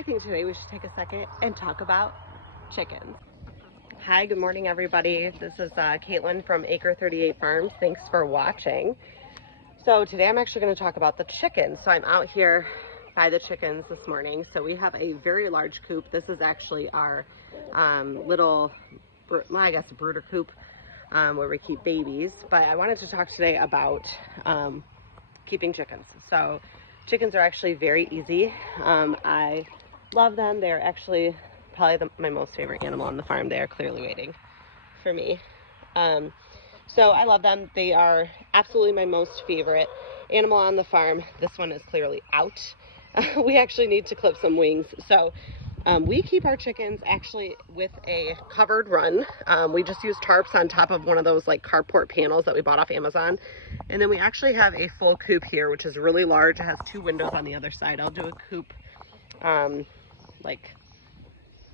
I think today we should take a second and talk about chickens. Hi, good morning everybody. This is Caitlin from Acre 38 Farms. Thanks for watching. So today I'm actually going to talk about the chickens. So I'm out here by the chickens this morning. So we have a very large coop. This is actually our little, well, I guess a brooder coop where we keep babies. But I wanted to talk today about keeping chickens. So chickens are actually very easy. I love them. They're actually probably my most favorite animal on the farm. They are clearly waiting for me. So I love them. They are absolutely my most favorite animal on the farm. This one is clearly out. We actually need to clip some wings. So we keep our chickens actually with a covered run. We just use tarps on top of one of those like carport panels that we bought off Amazon. And then we actually have a full coop here, which is really large. It has 2 windows on the other side. I'll do a coop like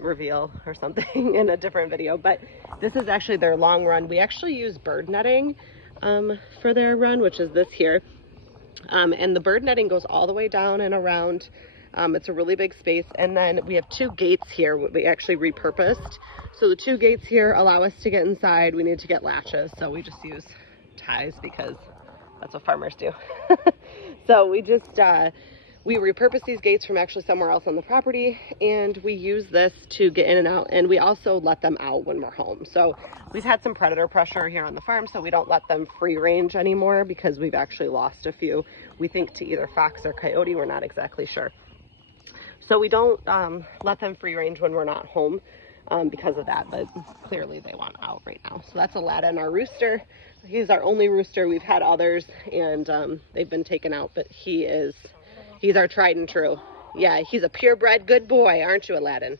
reveal or something in a different video, but this is actually their long run. We actually use bird netting for their run, which is this here. And the bird netting goes all the way down and around. It's a really big space. And then we have 2 gates here we actually repurposed. So the 2 gates here allow us to get inside. We need to get latches, so we just use ties because that's what farmers do. So we just we repurpose these gates from actually somewhere else on the property, and we use this to get in and out, and we also let them out when we're home. So we've had some predator pressure here on the farm, so we don't let them free range anymore because we've actually lost a few. We think to either fox or coyote, we're not exactly sure. So we don't let them free range when we're not home because of that, but clearly they want out right now. So that's Aladdin, our rooster. He's our only rooster. We've had others, and they've been taken out, but he's our tried and true. Yeah, he's a purebred good boy, aren't you, Aladdin?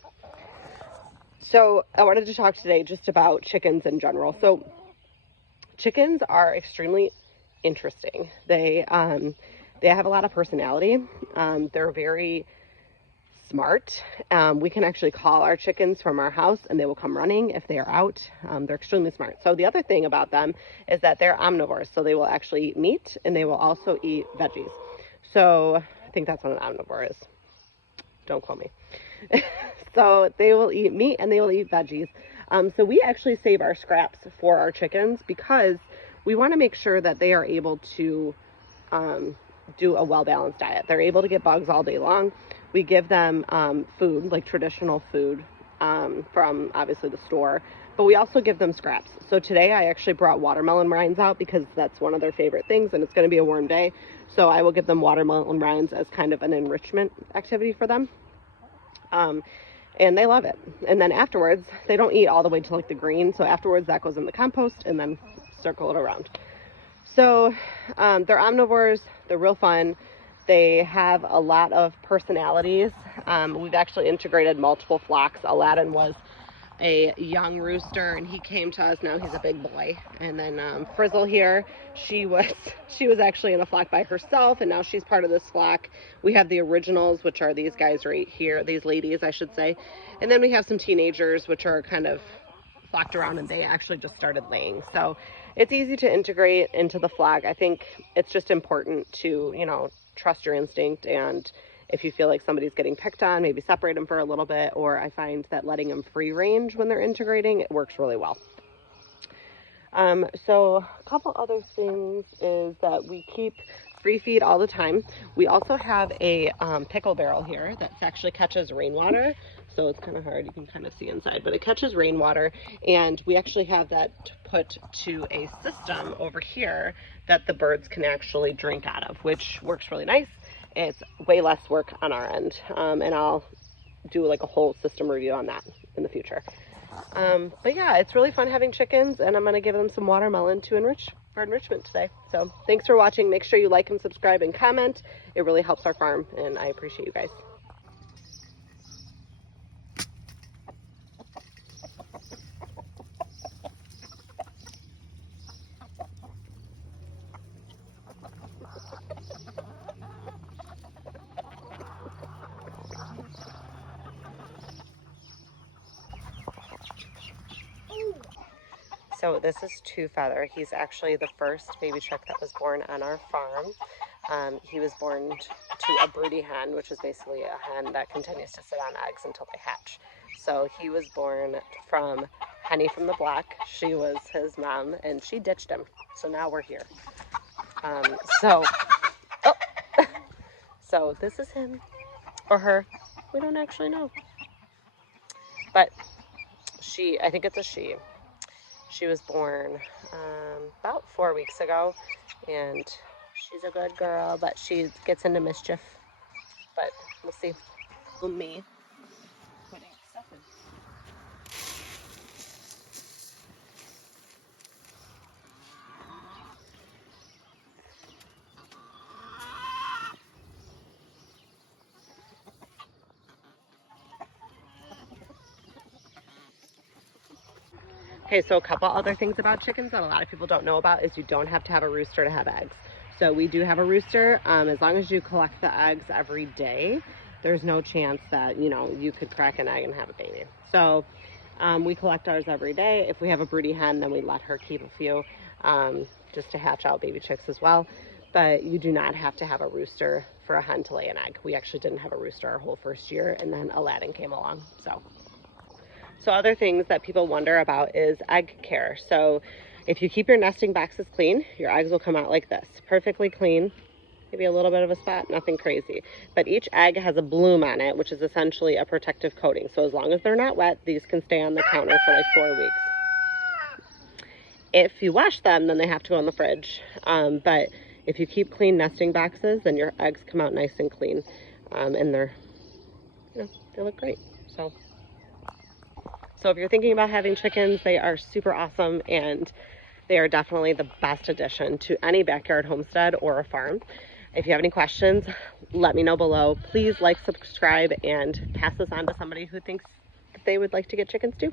So I wanted to talk today just about chickens in general. So chickens are extremely interesting. They have a lot of personality. They're very smart. We can actually call our chickens from our house and they will come running if they are out. They're extremely smart. So the other thing about them is that they're omnivores. So they will actually eat meat and they will also eat veggies. So I think that's what an omnivore is. Don't quote me. So they will eat meat and they will eat veggies. So we actually save our scraps for our chickens because we want to make sure that they are able to do a well-balanced diet. They're able to get bugs all day long. We give them food, like traditional food from obviously the store, but we also give them scraps. So today I actually brought watermelon rinds out because that's one of their favorite things, and it's going to be a warm day. So I will give them watermelon rinds as kind of an enrichment activity for them. And they love it. And then afterwards, they don't eat all the way to like the green. So afterwards that goes in the compost and then circle it around. So they're omnivores. They're real fun. They have a lot of personalities. We've actually integrated multiple flocks. Aladdin was a young rooster and he came to us. Now he's a big boy. And then Frizzle here, she was actually in a flock by herself, and now she's part of this flock. We have the originals, which are these guys right here, these ladies I should say, and then we have some teenagers which are kind of flocked around, and they actually just started laying. So it's easy to integrate into the flock. I think it's just important to, you know, trust your instinct, and if you feel like somebody's getting picked on, maybe separate them for a little bit. Or I find that letting them free range when they're integrating, it works really well. So a couple other things is that we keep free feed all the time. We also have a pickle barrel here that actually catches rainwater. So it's kind of hard, you can kind of see inside, but it catches rainwater, and we actually have that put to a system over here that the birds can actually drink out of, which works really nice. It's way less work on our end, and I'll do like a whole system review on that in the future. But yeah, it's really fun having chickens, and I'm going to give them some watermelon to enrichment today. So thanks for watching. Make sure you like and subscribe and comment. It really helps our farm, and I appreciate you guys. So this is Two Feather. He's actually the first baby chick that was born on our farm. He was born to a broody hen, which is basically a hen that continues to sit on eggs until they hatch. So he was born from Henny from the block. She was his mom, and she ditched him. So now we're here. So this is him or her. We don't actually know. But I think it's a she. She was born about 4 weeks ago, and she's a good girl, but she gets into mischief. But we'll see. Me putting stuff in. Okay, so a couple other things about chickens that a lot of people don't know about is you don't have to have a rooster to have eggs. So we do have a rooster. As long as you collect the eggs every day, there's no chance that, you could crack an egg and have a baby. So we collect ours every day. If we have a broody hen, then we let her keep a few just to hatch out baby chicks as well. But you do not have to have a rooster for a hen to lay an egg. We actually didn't have a rooster our whole first year, and then Aladdin came along. So other things that people wonder about is egg care. So if you keep your nesting boxes clean, your eggs will come out like this, perfectly clean. Maybe a little bit of a spot, nothing crazy. But each egg has a bloom on it, which is essentially a protective coating. So as long as they're not wet, these can stay on the counter for like 4 weeks. If you wash them, then they have to go in the fridge. But if you keep clean nesting boxes, then your eggs come out nice and clean. And they're, they look great. So if you're thinking about having chickens, they are super awesome, and they are definitely the best addition to any backyard homestead or a farm. If you have any questions, let me know below. Please like, subscribe, and pass this on to somebody who thinks that they would like to get chickens too.